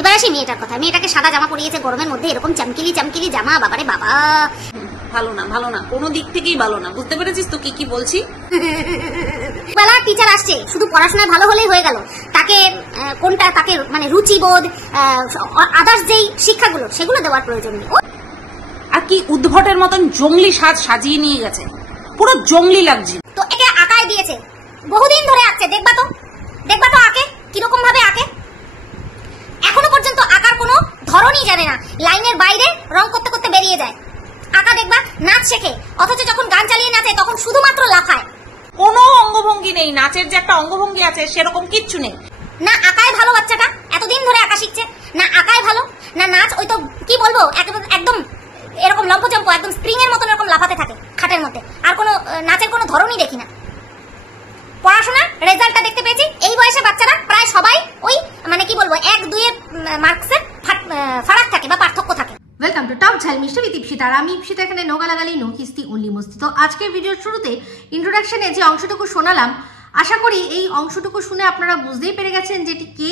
এবার আসি মেয়েটার কথা। মেয়েটাকে সাদা জামা পরিয়েছে গরমের মধ্যে, এরকম চামকিলি চামকিলি জামা, বাবারে বাবা, ভালো না, ভালো না, কোনো দিক থেকেই ভালো না। বুঝতে পেরেছিস তো কি বলছি? বেলা টিচার আসছে, শুধু পড়াশোনায় ভালো হলেই হয়ে গেল? তাকে কোনটা, তাকে মানে রুচিবোধ, আদার্স যেই শিক্ষাগুলো সেগুলো দেওয়ার প্রয়োজন নেই। আর কি উদ্ভটের মতন জঙ্গলি সাজ সাজিয়ে নিয়ে গেছে, পুরো জঙ্গলি লাগছে। তো একে আঁকায় দিয়েছে, বহুদিন ধরে আঁকছে, দেখবা তো আঁকে কিরকম ভাবে আঁকে। এখনো পর্যন্ত আঁকার কোনো ধরনই জানে না, লাইনের বাইরে রং করতে করতে বেরিয়ে যায়। আঁকা দেখবা নাচ শেখে, অথচ যখন গান চালিয়ে নাচে তখন শুধুমাত্র লাফায়। কোনো অঙ্গভঙ্গি নেই, নাচের যে একটা অঙ্গভঙ্গি আছে সেরকম কিচ্ছু নেই। না আঁকায় ভালো বাচ্চাটা, এতদিন ধরে আঁকা শিখছে, না আঁকায় ভালো না নাচ, ওই তো কি বলবো একদম এরকম লম্পচম্প, একদম স্প্রিং এর মতন এরকম লাফাতে থাকে খাটের মধ্যে, আর কোনো নাচের কোনো ধরনই দেখি না। পড়াশোনার রেজাল্টটা দেখতে পেয়েছি, এই বয়সে বাচ্চারা প্রায় সবাই ওই মানে কি বলবো 1-2 এর মার্কসের ফারাক থাকে বা পার্থক্য থাকে। ওয়েলকাম টু টপ ঝাল মিষ্টি উইথ ইপসিতা। আর আমি ইপসিতা, এখানে নো গালাগালি নো কিস্তি অনলি মস্তি। তো আজকের ভিডিওর শুরুতে ইন্ট্রোডাকশনে যে অংশটুকু শোনালাম, আশা করি এই অংশটুকু শুনে আপনারা বুঝতেই পেরে গেছেন যেটি কে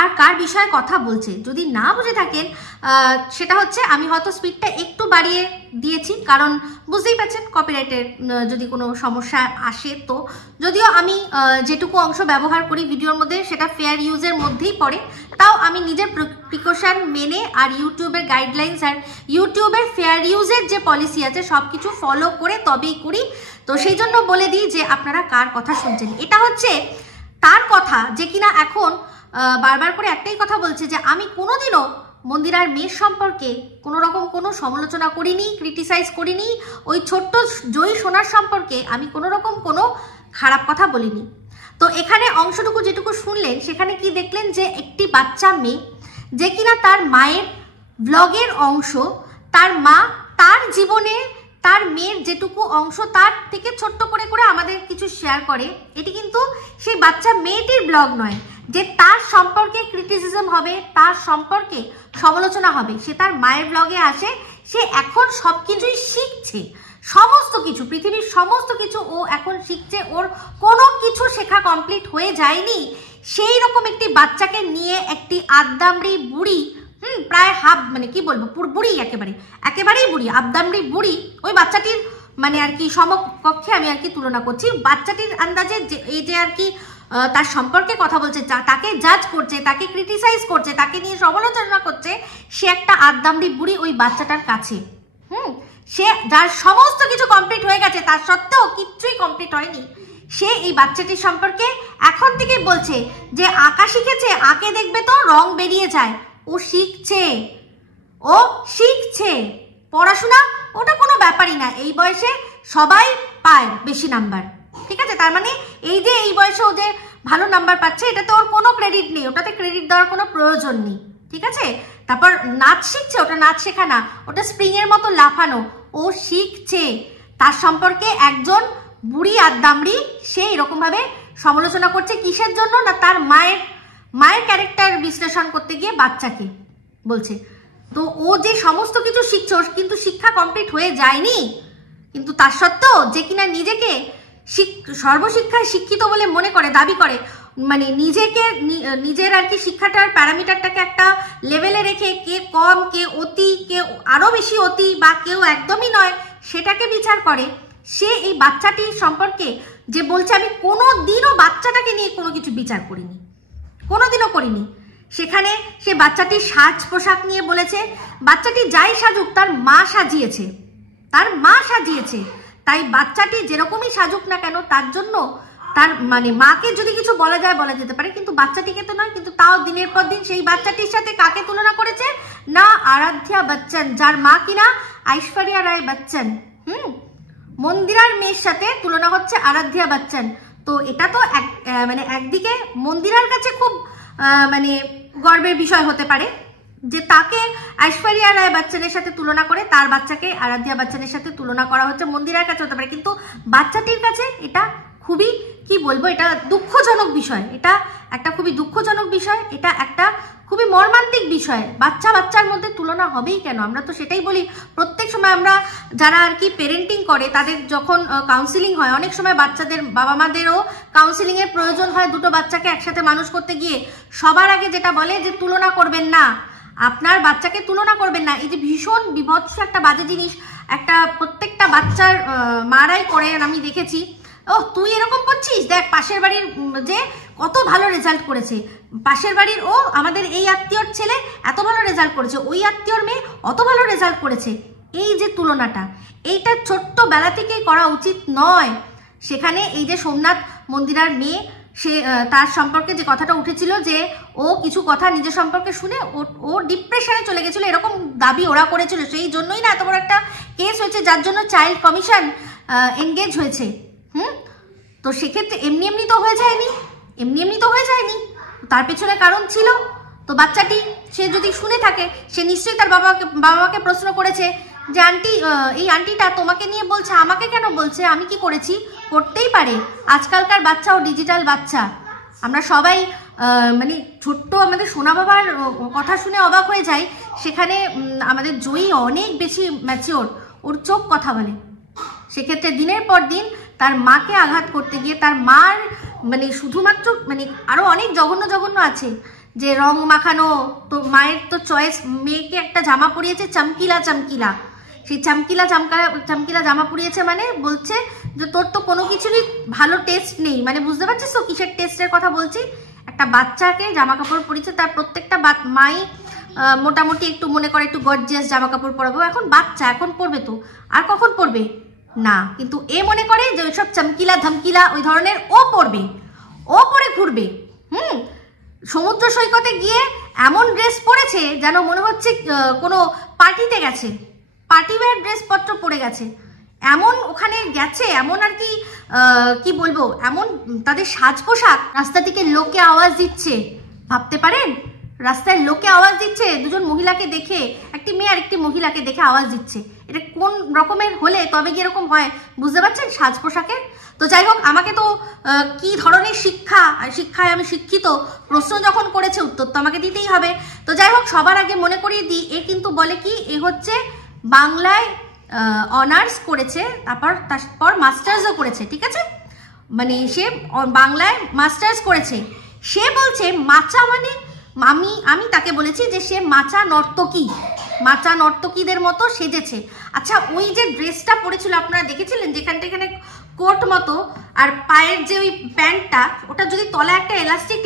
আর কার বিষয়ে কথা বলছে। যদি না বুঝে থাকেন সেটা হচ্ছে আমি হয়তো স্পিডটা একটু বাড়িয়ে দিয়েছি, কারণ বুঝতেই পারছেন কপিরাইটের যদি কোনো সমস্যা আসে। তো যদিও আমি যেটুকু অংশ ব্যবহার করি ভিডিওর মধ্যে সেটা ফেয়ার ইউজের মধ্যেই পড়ে, তাও আমি নিজের প্রিকশন মেনে আর ইউটিউবের গাইডলাইন্স আর ইউটিউবের ফেয়ার ইউজের যে পলিসি আছে সব কিছু ফলো করে তবেই করি। তো সেই জন্য বলে দিই যে আপনারা কার কথা শুনছেন। এটা হচ্ছে তার কথা যে কিনা এখন বারবার করে একটাই কথা বলছে যে আমি কোনোদিনও মন্দিরার মেয়ের সম্পর্কে কোনো রকম কোনো সমালোচনা করিনি, ক্রিটিসাইজ করিনি, ওই ছোট্ট জয়ী সোনার সম্পর্কে আমি কোনো রকম কোনো খারাপ কথা বলিনি। তো এখানে অংশটুকু যেটুকু শুনলেন সেখানে কি দেখলেন যে একটি বাচ্চা মেয়ে যে কিনা তার মায়ের ব্লগের অংশ, তার মা তার জীবনে তার মেয়ের যেটুকু অংশ তার থেকে ছোট্ট করে করে আমাদের কিছু শেয়ার করে, এটি কিন্তু সেই বাচ্চা মেয়েটির ব্লগ নয় যে তার সম্পর্কে ক্রিটিসিজম হবে, তার সম্পর্কে সমালোচনা হবে। সে তার মায়ের ব্লগে আসে, সে এখন সব কিছুই শিখছে, সমস্ত কিছু পৃথিবীর সমস্ত কিছু ও এখন শিখছে, ওর কোনো কিছু শেখা কমপ্লিট হয়ে যায়নি। সেই রকম একটি বাচ্চাকে নিয়ে একটি আদ্দামড়ি বুড়ি, প্রায় হাফ মানে কি বলবো বুড়ি, একেবারেই বুড়ি, আদ্দামড়ি বুড়ি, ওই বাচ্চাটির মানে আর কি সমকক্ষে আমি আর কি তুলনা করছি। বাচ্চাটির আন্দাজে এই যে আর কি তার সম্পর্কে কথা বলছে, তাকে জাজ করছে, তাকে ক্রিটিসাইজ করছে, তাকে নিয়ে সমালোচনা করছে, সে একটা আদ্দামড়ি বুড়ি ওই বাচ্চাটার কাছে। সে যার সমস্ত কিছু কমপ্লিট হয়ে গেছে তার সত্ত্বেও কিচ্ছুই কমপ্লিট হয়নি, সে এই বাচ্চাটির সম্পর্কে এখন থেকে বলছে যে আঁকা শিখেছে, আঁকে দেখবে তো রং বেরিয়ে যায়। ও শিখছে পড়াশোনা, ওটা কোনো ব্যাপারই না, এই বয়সে সবাই পায় বেশি নাম্বার, ঠিক আছে? তার মানে এই যে এই বয়সে ও যে ভালো নাম্বার পাচ্ছে এটাতে ওর কোনো ক্রেডিট নেই, ওটাতে ক্রেডিট দেওয়ার কোনো প্রয়োজন নেই, ঠিক আছে? তারপর নাচ শিখছে, ওটা নাচ শেখা না, ওটা স্প্রিং এর মতো লাফানো। ও শিখছে, তার সম্পর্কে একজন বুড়ি আদ্দামড়ি সে এরকম ভাবে সমালোচনা করছে কিসের জন্য না, তার মায়ের ক্যারেক্টার বিশ্লেষণ করতে গিয়ে বাচ্চাকে বলছে। তো ও যে সমস্ত কিছু শিখছে, ওর কিন্তু শিক্ষা কমপ্লিট হয়ে যায়নি, কিন্তু তার সত্ত্বেও যে কিনা নিজেকে সর্বশিক্ষায় শিক্ষিত বলে মনে করে, দাবি করে, মানে নিজের আর কি শিক্ষাটার প্যারামিটারটাকে একটা লেভেলে রেখে কে কম, কে অতি, কে আরো বেশি অতি, বা কেউ একদমই নয় সেটাকে বিচার করে। সে এই বাচ্চাটির সম্পর্কে যে বলছে আমি কোনোদিনও বাচ্চাটাকে নিয়ে কোনো কিছু বিচার করিনি, কোনোদিনও করিনি। সেখানে সে বাচ্চাটির সাজ পোশাক নিয়ে বলেছে, বাচ্চাটি যাই সাজুক তার মা সাজিয়েছে, তাই বাচ্চাটি যেরকমই সাজুক না কেন তার জন্য তার মানে মাকে যদি কিছু বলা যায় বলা যেতে পারে, কিন্তু বাচ্চাটিকে তো নয়। কিন্তু তাও দিনের পর দিন সেই বাচ্চাটির সাথে কাকে তুলনা করেছে না, আরাধ্যা বচ্চন, যার মা কিনা ঐশ্বরিয়া রায় বচ্চন। মন্দিরার মেয়ের সাথে তুলনা হচ্ছে আরাধ্যা বচ্চন। তো এটা তো মানে একদিকে মন্দিরার কাছে খুব মানে গর্বের বিষয় হতে পারে যে তাকে ঐশ্বরিয়া রায় বচ্চনের সাথে তুলনা করে তার বাচ্চাকে আরাধ্যা বচ্চনের সাথে তুলনা করা হচ্ছে, মন্দিরার কাছে হতে পারে, কিন্তু বাচ্চাটির কাছে এটা খুবই কি বলবো, এটা দুঃখজনক বিষয়, এটা একটা খুবই দুঃখজনক বিষয়, এটা একটা খুবই মর্মান্তিক বিষয়। বাচ্চার মধ্যে তুলনা হবেই কেন? আমরা তো সেটাই বলি প্রত্যেক সময়। আমরা যারা আর কি পেরেন্টিং করে তাদের যখন কাউন্সিলিং হয়, অনেক সময় বাচ্চাদের বাবা মাদেরও কাউন্সিলিংয়ের প্রয়োজন হয় দুটো বাচ্চাকে একসাথে মানুষ করতে গিয়ে। সবার আগে যেটা বলে যে তুলনা করবেন না, আপনার বাচ্চাকে তুলনা করবেন না। এই যে ভীষণ বিভৎস একটা বাজে জিনিস একটা প্রত্যেকটা বাচ্চার মারাই করে, আমি দেখেছি। ও তুই এরকম করছিস, দেখ পাশের বাড়ির যে কত ভালো রেজাল্ট করেছে, পাশের বাড়ির ও আমাদের এই আত্মীয়র ছেলে এত ভালো রেজাল্ট করেছে, ওই আত্মীয়র মেয়ে অত ভালো রেজাল্ট করেছে। এই যে তুলনাটা, এইটা ছোট্ট বেলা থেকেই করা উচিত নয়। সেখানে এই যে সোমনাথ মন্দিরার মেয়ে, সে তার সম্পর্কে যে কথাটা উঠেছিল যে ও কিছু কথা নিজের সম্পর্কে শুনে ও ডিপ্রেশনে চলে গেছিল, এরকম দাবি ওরা করেছিল। সেই জন্যই না এত বড় একটা কেস হয়েছে, যার জন্য চাইল্ড কমিশন এনগেজ হয়েছে। তো সেক্ষেত্রে এমনি তো হয়ে যায়নি, তার পেছনে কারণ ছিল। তো বাচ্চাটি সে যদি শুনে থাকে, সে নিশ্চয়ই তার বাবা মাকে প্রশ্ন করেছে যে আন্টি, এই আন্টিটা তোমাকে নিয়ে বলছে, আমাকে কেন বলছে, আমি কি করেছি? করতেই পারে, আজকালকার বাচ্চাও ডিজিটাল বাচ্চা। আমরা সবাই মানে ছোট্ট আমাদের সোনা বাবার কথা শুনে অবাক হয়ে যাই, সেখানে আমাদের জয়ী অনেক বেশি ম্যাচিওর, ওর চোখ কথা বলে। সেক্ষেত্রে দিনের পর দিন তার মাকে আঘাত করতে গিয়ে, তার মার মানে শুধুমাত্র মানে আরও অনেক জঘন্য আছে, যে রং মাখানো, তো মায়ের তো চয়েস, মেয়েকে একটা জামা পরিয়েছে চমকিলা, সেই চমকিলা জামা পরিয়েছে, মানে বলছে যে তোর তো কোনো কিছুরই ভালো টেস্ট নেই। মানে বুঝতে পারছিস তো কিসের টেস্টের কথা বলছি? একটা বাচ্চাকে জামা কাপড় পরিয়েছে, তার প্রত্যেকটা মাই মোটামুটি একটু মনে করে একটু গর্জিয়াস জামা কাপড় পরাবো, এখন বাচ্চা, এখন পরবে তো, আর কখন পরবে না। কিন্তু এ মনে করে যে ওইসব চমকিলা ধমকিলা ওই ধরনের ও পরবে, ও পরে ঘুরবে। সমুদ্র সৈকতে গিয়ে এমন ড্রেস পরেছে যেন মনে হচ্ছে কোনো পার্টিতে গেছে, পার্টি ওয়্যার ড্রেসপত্র পরে গেছে, এমন ওখানে গেছে, এমন আর কি কি বলবো, এমন তাদের সাজ পোশাক। রাস্তা থেকে লোকে আওয়াজ দিচ্ছে, ভাবতে পারেন? রাস্তায় লোকে আওয়াজ দিচ্ছে, দুজন মহিলাকে দেখে, একটি মেয়ে আর একটি মহিলাকে দেখে আওয়াজ দিচ্ছে। এটা কোন রকমের হলে তবে কি এরকম হয়? বুঝতে পারছেন সাজ পোশাকের? তো যাই হোক, আমাকে তো কি ধরনের শিক্ষায় আমি শিক্ষিত, প্রশ্ন যখন করেছে উত্তর তো আমাকে দিতেই হবে। তো যাই হোক, সবার আগে মনে করিয়ে দিই, এ কিন্তু বলে কি, এ হচ্ছে বাংলায় অনার্স করেছে, তারপর মাস্টার্সও করেছে, ঠিক আছে? মানে সে বাংলায় মাস্টার্স করেছে। সে বলছে মাচা মানে, আমি তাকে বলেছি যে সে মাচা নর্তকীদের মতো সেজেছে। আচ্ছা, ওই যে ড্রেসটা পরেছিল আপনারা দেখেছিলেন, যেখানটা এখানে কোট মতো, আর পায়ের যে ওই প্যান্টটা, ওটা যদি তলায় একটা এলাস্টিক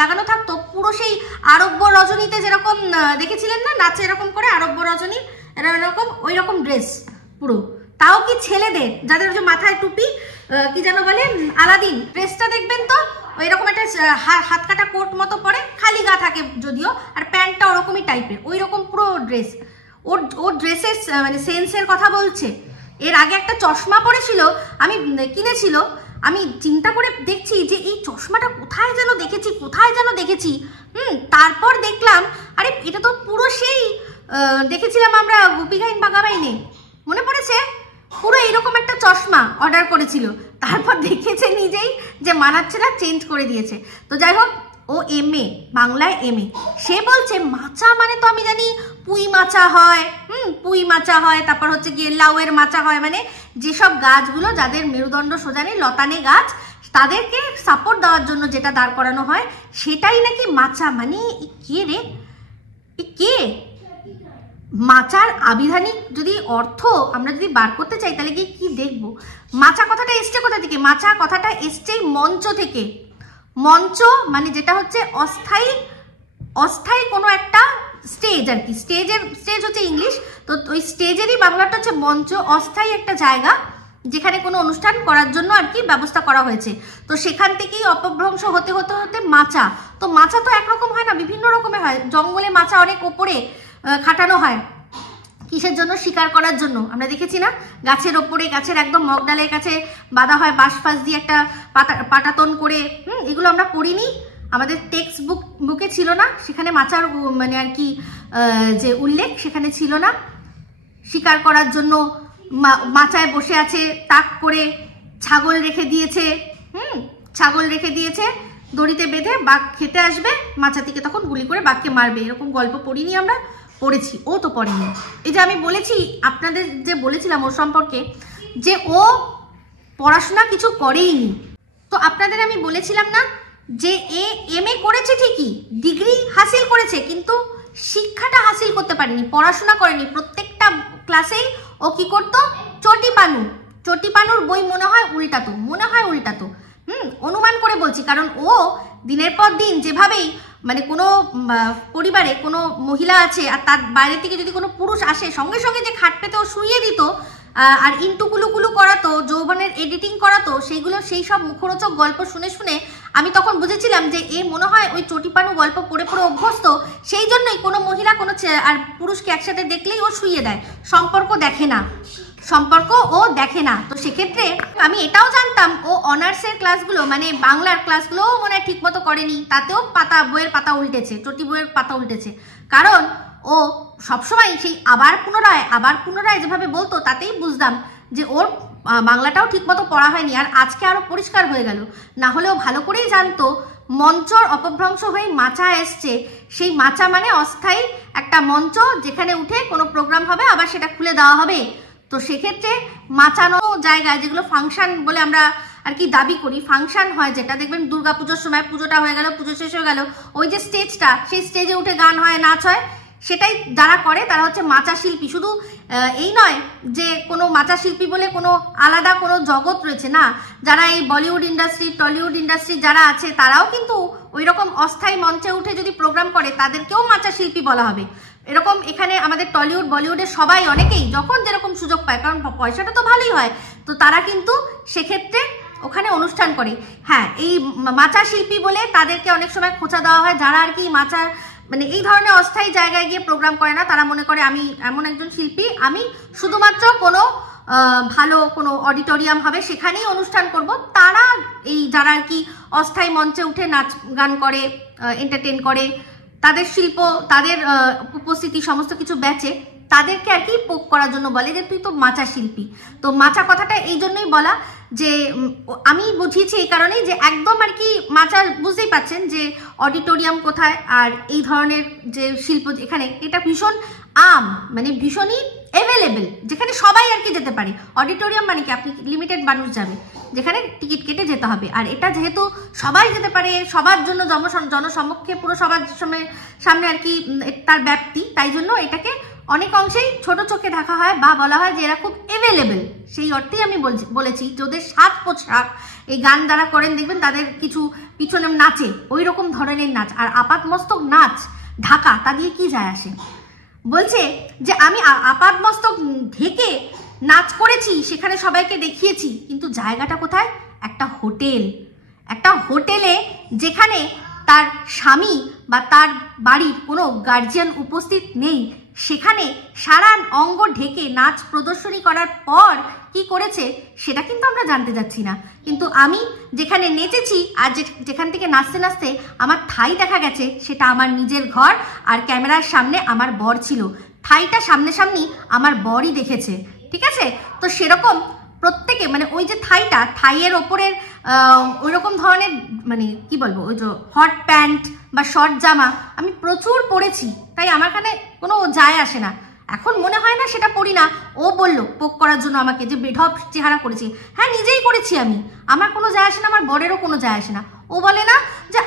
লাগানো থাকতো, পুরো সেই আরব্য রজনীতে যেরকম দেখেছিলেন না, নাচে এরকম করে আরব্য রজনী, এরকম ওই রকম ড্রেস পুরো, তাও কি ছেলেদের, যাদের যে মাথায় টুপি, কি যেন বলে, আলাদিন, ড্রেসটা দেখবেন তো ওইরকম একটা হাত কাটা কোট মতো পরে, খালি গা থাকে যদিও, আর প্যান্টটা ওরকমই টাইপের, ওই রকম পুরো ড্রেস। ওর ড্রেসের মানে সেন্সের কথা বলছে। এর আগে একটা চশমা পরেছিল, কিনেছিল, আমি চিন্তা করে দেখছি যে এই চশমাটা কোথায় যেন দেখেছি। তারপর দেখলাম, আরে এটা তো পুরো সেই দেখেছিলাম আমরা গোপীগাইন বাঘাবাইনে, মনে পড়েছে? পুরো এইরকম একটা চশমা অর্ডার করেছিল, তারপর দেখেছে নিজেই যে মানাচ্ছে না, চেঞ্জ করে দিয়েছে। তো যাই হোক, ও এমএ, বাংলায় এমএ। সে বলছে মাচা মানে তো আমি জানি পুঁই মাচা হয়, তারপর হচ্ছে গিয়ে লাউয়ের মাচা হয়, মানে যেসব গাছগুলো যাদের মেরুদণ্ড সোজা নেই, লতানে গাছ, তাদেরকে সাপোর্ট দেওয়ার জন্য যেটা দাঁড় করানো হয় সেটাই নাকি মাচা। মানে কে রে, কে? মাচার আবিধানিক যদি অর্থ আমরা যদি বার করতে চাই, তাহলে কি দেখবো? মাচা কথাটা এসছে কোথা থেকে? মাচা কথাটা এসছে মঞ্চ থেকে। মঞ্চ মানে যেটা হচ্ছে অস্থায়ী কোনো একটা স্টেজ আর কি, স্টেজ হচ্ছে ইংলিশ, তো ওই স্টেজেরই বাংলাটা হচ্ছে মঞ্চ, অস্থায়ী একটা জায়গা যেখানে কোনো অনুষ্ঠান করার জন্য আর কি ব্যবস্থা করা হয়েছে। তো সেখান থেকেই অপভ্রংশ হতে মাচা। তো মাচা তো একরকম হয় না, বিভিন্ন রকমের হয়। জঙ্গলে মাচা অনেক ওপরে খাটানো হয়, কিসের জন্য? শিকার করার জন্য। আমরা দেখেছি না, গাছের ওপরে, গাছের একদম মগডালের কাছে বাঁধা হয়, বাঁশ ফাঁস দিয়ে একটা পাটাতন করে। এগুলো আমরা পড়িনি, আমাদের টেক্সট বুকে ছিল না, সেখানে মাচার মানে আর কি যে উল্লেখ সেখানে ছিল না। শিকার করার জন্য মাচায় বসে আছে, তাক করে ছাগল রেখে দিয়েছে, ছাগল রেখে দিয়েছে দড়িতে বেঁধে, বাঘ খেতে আসবে, মাচাতিকে তখন গুলি করে বাঘকে মারবে। এরকম গল্প পড়িনি আমরা? পড়েছি, ও তো পড়েনি। এই যে আমি বলেছি আপনাদের, যে বলেছিলাম ওর সম্পর্কে যে ও পড়াশোনা কিছু করেইনি, তো আপনাদের আমি বলেছিলাম না যে এমএ করেছে ঠিকই, ডিগ্রি হাসিল করেছে, কিন্তু শিক্ষাটা হাসিল করতে পারেনি, পড়াশোনা করেনি। প্রত্যেকটা ক্লাসেই ও কি করতো? চটিপানুর বই মনে হয় উল্টাতো। অনুমান করে বলছি, কারণ ও দিনের পর দিন যেভাবেই, মানে কোনো পরিবারে কোনো মহিলা আছে আর তার বাইরে থেকে যদি কোনো পুরুষ আসে, সঙ্গে সঙ্গে যে খাট পেতে ও শুইয়ে দিত আর ইন্টু কুলুকুলু করাতো, যৌবনের এডিটিং করাতো, সেই সব মুখরোচক গল্প শুনে শুনে আমি তখন বুঝেছিলাম যে এ মনে হয় ওই চটিপানু গল্প পড়ে পড়ে অভ্যস্ত, সেই জন্যই কোনো মহিলা কোনো আর পুরুষকে একসাথে দেখলেই ও শুইয়ে দেয়, সম্পর্ক ও দেখে না। তো সেক্ষেত্রে আমি এটাও জানতাম ও অনার্সের ক্লাসগুলো, মানে বাংলার ক্লাসগুলোও মনে হয় ঠিক মতো করেনি, তাতেও বইয়ের পাতা উল্টেছে, চটি বইয়ের পাতা উল্টেছে, কারণ ও সবসময় সেই আবার পুনরায় যেভাবে বলতো, তাতেই বুঝতাম যে ওর বাংলাটাও ঠিক মতো পড়া হয়নি। আর আজকে আরো পরিষ্কার হয়ে গেল, না হলেও ভালো করেই জানতো মঞ্চর অপভ্রংশ হয়ে মাচা এসছে, সেই মাচা মানে অস্থায়ী একটা মঞ্চ, যেখানে উঠে কোনো প্রোগ্রাম হবে আবার সেটা খুলে দেওয়া হবে। তো সেক্ষেত্রে মাচানো জায়গায়, যেগুলো ফাংশন বলে আমরা আর কি দাবি করি, ফাংশন হয় যেটা, দেখবেন দুর্গাপুজোর সময়, পুজোটা হয়ে গেল, পুজো শেষ হয়ে গেল, ওই যে স্টেজটা, সেই স্টেজে উঠে গান হয়, নাচ হয়, সেটাই যারা করে তারা হচ্ছে মাচা শিল্পী। শুধু এই নয় যে কোনো মাচা শিল্পী বলে কোনো আলাদা কোনো জগৎ রয়েছে, না, যারা এই বলিউড ইন্ডাস্ট্রি, টলিউড ইন্ডাস্ট্রি যারা আছে, তারাও কিন্তু ওই রকম অস্থায়ী মঞ্চে উঠে যদি প্রোগ্রাম করে, তাদেরকেও মাচা শিল্পী বলা হবে। এরকম এখানে আমাদের টলিউড বলিউডের সবাই, অনেকেই যখন যেরকম সুযোগ পায়, কারণ পয়সাটা তো ভালোই হয়, তো তারা কিন্তু সেক্ষেত্রে ওখানে অনুষ্ঠান করে। হ্যাঁ, এই মাচা শিল্পী বলে তাদেরকে অনেক সময় খোঁচা দেওয়া হয়, যারা আর কি মাচা, মানে এই ধরনের অস্থায়ী জায়গায় গিয়ে প্রোগ্রাম করে না, তারা মনে করে আমি এমন একজন শিল্পী, আমি শুধুমাত্র কোনো ভালো কোনো অডিটোরিয়াম হবে সেখানেই অনুষ্ঠান করব। তারা এই যারা আর কি অস্থায়ী মঞ্চে উঠে নাচ গান করে, এন্টারটেন করে, তাদের শিল্প, তাদের উপস্থিতি সমস্ত কিছু বেচে, তাদেরকে আর কি পোক করার জন্য বলে যে তুই তো মাচা শিল্পী। তো মাচা কথাটা এই জন্যই বলা, যে আমি বুঝিয়েছি এই কারণেই যে একদম আর কি মাচা, বুঝতেই পাচ্ছেন যে অডিটোরিয়াম কোথায়, আর এই ধরনের যে শিল্প এখানে, এটা ভীষণ মানে ভীষণই অ্যাভেলেবেল, যেখানে সবাই আর কি যেতে পারে। অডিটোরিয়াম মানে কি, আপনি লিমিটেড মানুষ যাবে, যেখানে টিকিট কেটে যেতে হবে। আর এটা যেহেতু সবাই যেতে পারে, সবার জন্য জনসমক্ষে পুরো সবার সামনে আর কি তার ব্যাপ্তি, তাই জন্য এটাকে অনেক অংশেই ছোট চোখে দেখা হয় বা বলা হয় যে এরা খুব অ্যাভেলেবেল। সেই অর্থেই আমি বলেছি যে ওদের সাজ পোশাক, এই গান যারা করেন দেখবেন তাদের কিছু পিছনে নাচে, ওই রকম ধরনের নাচ, আর আপাতমস্তক নাচ ঢাকা, তা দিয়ে কি যায় আসে? বলছে যে আমি আপাতমস্তক ঢেকে নাচ করেছি, সেখানে সবাইকে দেখিয়েছি, কিন্তু জায়গাটা কোথায়? একটা হোটেলে, যেখানে তার স্বামী বা তার বাড়ির কোনো গার্জিয়ান উপস্থিত নেই, সেখানে সারা অঙ্গ ঢেকে নাচ প্রদর্শনী করার পর কি করেছে সেটা কিন্তু আমরা জানতে যাচ্ছি না। কিন্তু আমি যেখানে নেচেছি আর যেখান থেকে নাচতে নাচতে আমার থাই দেখা গেছে, সেটা আমার নিজের ঘর, আর ক্যামেরার সামনে আমার বর ছিল, থাইটা সামনাসামনি আমার বরই দেখেছে, ঠিক আছে? তো সেরকম প্রত্যেকে, মানে ওই যে থাইয়ের ওপরের ওই রকম ধরনের, মানে কি বলবো, ওই যে হট প্যান্ট বা শর্ট জামা আমি প্রচুর পরেছি, তাই আমার কানে কোনো যায় আসে না। এখন মনে হয় না সেটা পরি না। ও বলল পোক করার জন্য আমাকে, যে বেঢপ চেহারা করেছি। হ্যাঁ, নিজেই করেছি আমি, আমার কোনো যায় আসে না, আমার বরেরও কোনো যায় আসে না। ও বলে না যে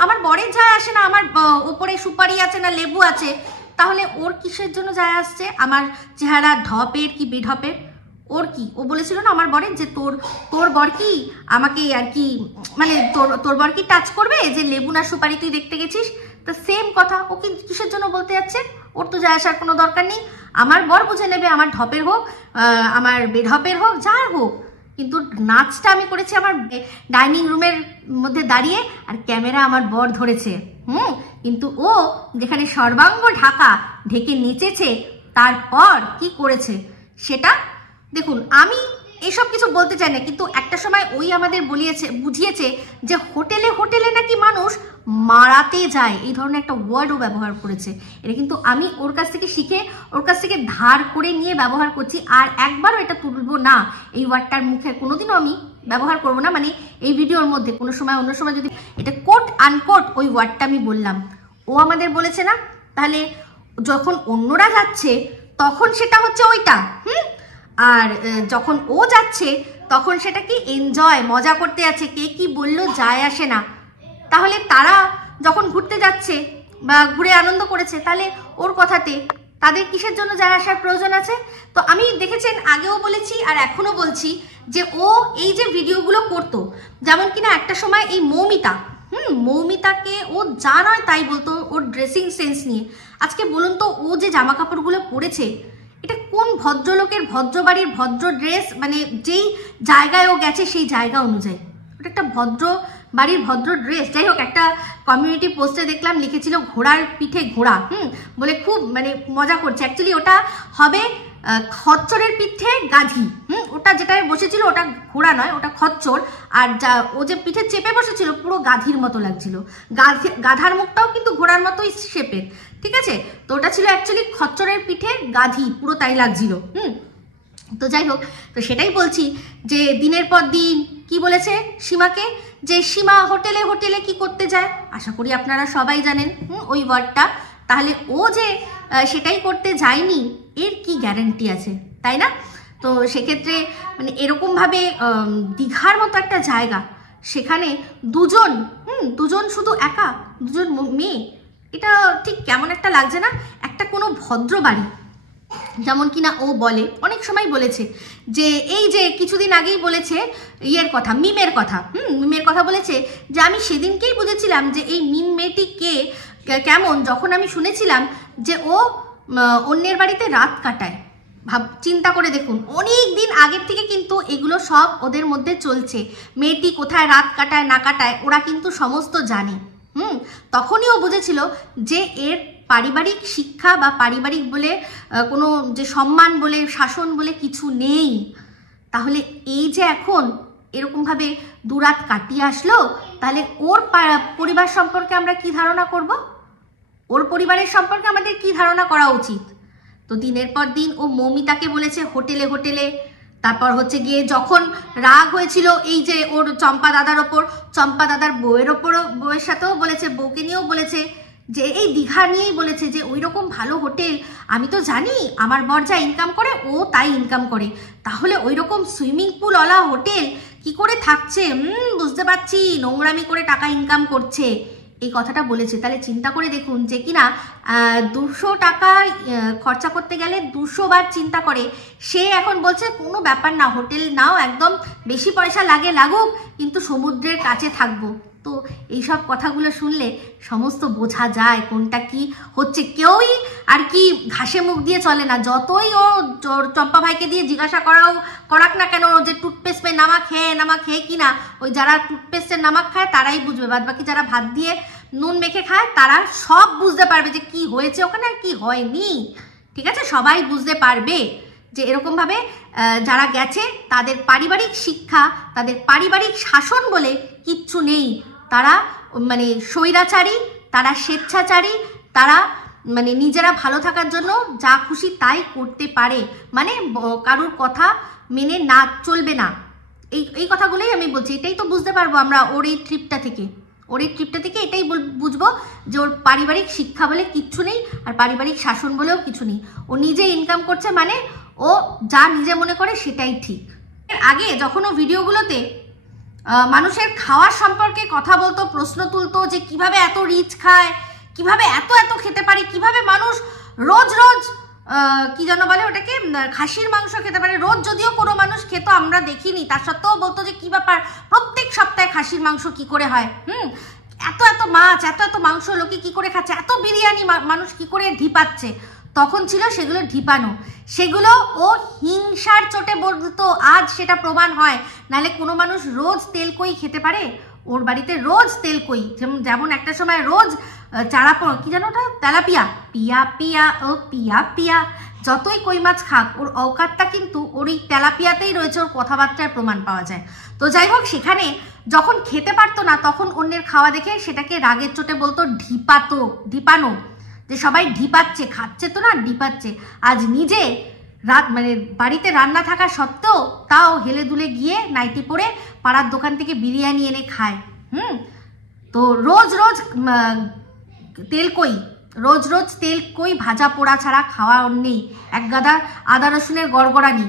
আমার বরের যায় আসে না, আমার ওপরে সুপারি আছে না লেবু আছে, তাহলে ওর কিসের জন্য যায় আসছে? আমার চেহারা ঢপের কি বেঢপের, ওর কি? ও বলেছিল না আমার বরের যে তোর বর কি আমাকে আর কি, মানে তোর বর কি টাচ করবে যে লেবু না সুপারি তুই দেখতে গেছিস? তো সেম কথা ও কি কিসের জন্য বলতে যাচ্ছে? ওর তো যায় আসার কোনো দরকার নেই, আমার বর বুঝে নেবে, আমার ঢপের হোক, আমার বেঢপের হোক, যার হোক। কিন্তু নাচটা আমি করেছি আমার ডাইনিং রুমের মধ্যে দাঁড়িয়ে, আর ক্যামেরা আমার বর ধরেছে। কিন্তু ও যেখানে সর্বাঙ্গ ঢেকে নেচেছে, তারপর কি করেছে সেটা দেখুন। আমি এসব কিছু বলতে চাই না, কিন্তু একটা সময় ওই আমাদের বুঝিয়েছে যে হোটেলে নাকি মানুষ মারাতে যায়, এই ধরনের একটা ওয়ার্ডও ব্যবহার করেছে। এটা কিন্তু আমি ওর কাছ থেকে শিখে, ওর কাছ থেকে ধার করে নিয়ে ব্যবহার করছি, আর একবারও এটা তুলবো না, এই ওয়ার্ডটার মুখে কোনোদিনও আমি ব্যবহার করব না, মানে এই ভিডিওর মধ্যে কোনো সময় অন্য সময় যদি এটা কোট আনকোট ওই ওয়ার্ডটা আমি বললাম, ও আমাদের বলেছে না, তাহলে যখন অন্যরা যাচ্ছে তখন সেটা হচ্ছে ওইটা, আর যখন ও যাচ্ছে তখন সেটা কি এনজয়, মজা করতে যাচ্ছে, কে কি বললো যায় আসে না। তাহলে তারা যখন ঘুরতে যাচ্ছে বা ঘুরে আনন্দ করেছে, তাহলে ওর কথাতে তাদের কিসের জন্য যায় আসার প্রয়োজন আছে? তো আমি দেখেছেন আগেও বলেছি আর এখনো বলছি যে ও এই যে ভিডিওগুলো করতো, যেমন কিনা একটা সময় এই মৌমিতাকে ও যা নয় তাই বলতো ওর ড্রেসিং সেন্স নিয়ে। আজকে বলুন তো, ও যে জামা কাপড়গুলো পরেছে এটা কোন ভদ্রলোকের ভদ্র বাড়ির ভদ্র ড্রেস, মানে যেই জায়গায় ও গেছে সেই জায়গা অনুযায়ী ওটা একটা ভদ্র বাড়ির ভদ্র ড্রেস। যাই হোক, একটা কমিউনিটি পোস্টে দেখলাম লিখেছিল ঘোড়ার পিঠে ঘোড়া, বলে খুব মানে মজা করছে। অ্যাকচুয়ালি ওটা হবে খচ্চরের পিঠে গাধি, ওটা যেটায় বসেছিল ওটা ঘোড়া নয়, ওটা খচ্চর, আর যা ও যে পিঠে চেপে বসেছিল পুরো গাধির মতো লাগছিল, গাধার মুখটাও কিন্তু ঘোড়ার মতোই শেপের, ঠিক আছে? তো ওটা ছিল অ্যাকচুয়ালি খচ্চরের পিঠে গাধি, পুরো তাই লাগছিল। তো যাই হোক, তো সেটাই বলছি যে দিনের পর দিন কি বলেছে সীমাকে, যে সীমা হোটেলে হোটেলে কি করতে যায়, আশা করি আপনারা সবাই জানেন ওই ওয়ার্ডটা। তাহলে ও যে সেটাই করতে যায়নি এর কি গ্যারান্টি আছে, তাই না? তো সেক্ষেত্রে মানে এরকমভাবে দীঘার মতো একটা জায়গা, সেখানে দুজন শুধু একা, দুজন মেয়ে, এটা ঠিক কেমন একটা লাগছে না? একটা কোনো ভদ্র বাড়ি, যেমন কিনা ও বলে, অনেক সময় বলেছে যে এই যে কিছুদিন আগেই বলেছে ইয়ের কথা, মিমের কথা বলেছে যে আমি সেদিনকেই বুঝেছিলাম যে এই মিম মেয়েটি কে, কেমন, যখন আমি শুনেছিলাম যে ও অন্যের বাড়িতে রাত কাটায়। চিন্তা করে দেখুন, অনেক দিন আগের থেকে কিন্তু এগুলো সব ওদের মধ্যে চলছে। মেয়েটি কোথায় রাত কাটায় না কাটায় ওরা কিন্তু সমস্ত জানে। তখনই ও বুঝেছিল যে এর পারিবারিক শিক্ষা বা পারিবারিক বলে কোনো যে সম্মান বলে শাসন বলে কিছু নেই। তাহলে এই যে এখন এরকমভাবে দুরাত কাটিয়ে আসলো, তাহলে ওর পরিবার সম্পর্কে আমরা কি ধারণা করব, ওর পরিবারের সম্পর্কে আমাদের কি ধারণা করা উচিত? তো দিনের পর দিন ও মৌমিতাকে বলেছে হোটেলে হোটেলে, তারপর হচ্ছে গিয়ে যখন রাগ হয়েছিল এই যে ওর চম্পা দাদার ওপর, চম্পা দাদার বউয়ের সাথেও বলেছে, বউকে নিয়েও বলেছে, যে এই দীঘা নিয়েই বলেছে যে ওই রকম ভালো হোটেল আমি তো জানি, আমার বর যা ইনকাম করে ও তাই ইনকাম করে, তাহলে ওই রকম সুইমিং পুলওয়ালা হোটেল কি করে থাকছে, বুঝতে পারছি নোংরামি করে টাকা ইনকাম করছে, এই কথাটা বলেছে। তাহলে চিন্তা করে দেখুন যে কিনা 200 টাকা খরচা করতে গেলে 200 বার চিন্তা করে, সে এখন বলছে কোনো ব্যাপার না, হোটেল নাও, একদম বেশি পয়সা লাগুক, কিন্তু সমুদ্রের কাছে থাকবো। তো এইসব কথাগুলো শুনলে সমস্ত বোঝা যায় কোনটা কি হচ্ছে। কেউই আর কি ঘাসে মুখ দিয়ে চলে না, যতই ও চম্পা ভাইকে দিয়ে জিজ্ঞাসা করাক না কেন যে টুথপেস্টের নামা খেয়ে কিনা, ওই যারা টুথপেস্টের নামাক খায় তারাই বুঝবে, বাদ বাকি যারা ভাত দিয়ে নুন মেখে খায় তারা সব বুঝতে পারবে যে কি হয়েছে ওখানে আর কি হয়নি, ঠিক আছে? সবাই বুঝতে পারবে যে এরকমভাবে যারা গেছে তাদের পারিবারিক শিক্ষা, তাদের পারিবারিক শাসন বলে কিচ্ছু নেই। তারা মানে স্বৈরাচারী, তারা স্বেচ্ছাচারী, তারা মানে নিজেরা ভালো থাকার জন্য যা খুশি তাই করতে পারে, মানে কারোর কথা মেনে না চলবে না। এই কথাগুলোই আমি বলছি, এটাই তো বুঝতে পারবো আমরা ওর এই ট্রিপটা থেকে এটাই বুঝবো যে ওর পারিবারিক শিক্ষা বলে কিচ্ছু নেই, আর পারিবারিক শাসন বলেও কিছু নেই। ও নিজে ইনকাম করছে মানে ও যা নিজে মনে করে সেটাই ঠিক। এর আগে যখন ও ভিডিওগুলোতে মানুষের খাওয়ার সম্পর্কে কথা বলতো, প্রশ্ন তুলতো যে কিভাবে এত রিচ খায়, কিভাবে এত খেতে পারে, কিভাবে মানুষ রোজ কি যেন বলে ওটাকে, খাসির মাংস খেতে পারে রোজ, যদিও কোনো মানুষ খেত আমরা দেখিনি, তার সত্ত্বেও বলতো যে কি ব্যাপার প্রত্যেক সপ্তাহে খাসির মাংস কি করে হয়, এত মাছ এত মাংস লোকে কি করে খাচ্ছে, এত বিরিয়ানি মানুষ কি করে ঢিপাচ্ছে। তখন ছিল সেগুলো ঢিপানো, সেগুলো ও হিংসার চোটে বলতো, আজ সেটা প্রমাণ হয়। নাহলে কোনো মানুষ রোজ তেলকই খেতে পারে? ওর বাড়িতে রোজ তেলকই, যেমন একটা সময় রোজ কি জানো ওটা, তেলাপিয়া, পিয়া যতই কই মাছ খাক ওর অকাতটা কিন্তু ওর এই তেলাপিয়াতেই রয়েছে, ওর কথাবার্তার প্রমাণ পাওয়া যায়। তো যাই হোক, সেখানে যখন খেতে পারতো না তখন অন্যের খাওয়া দেখে সেটাকে রাগের চোটে বলতো ঢিপানো, যে সবাই ঢিপাচ্ছে, খাচ্ছে তো না ঢিপাচ্ছে। আজ নিজে মানে বাড়িতে রান্না থাকা সত্ত্বেও তাও হেলে দুলে গিয়ে নাইটি পরে পাড়ার দোকান থেকে বিরিয়ানি এনে খায়। তো রোজ রোজ তেল কই ভাজা পোড়া ছাড়া খাওয়া ওর নেই। এক গাদা আদা রসুনের গড়গড়ানি।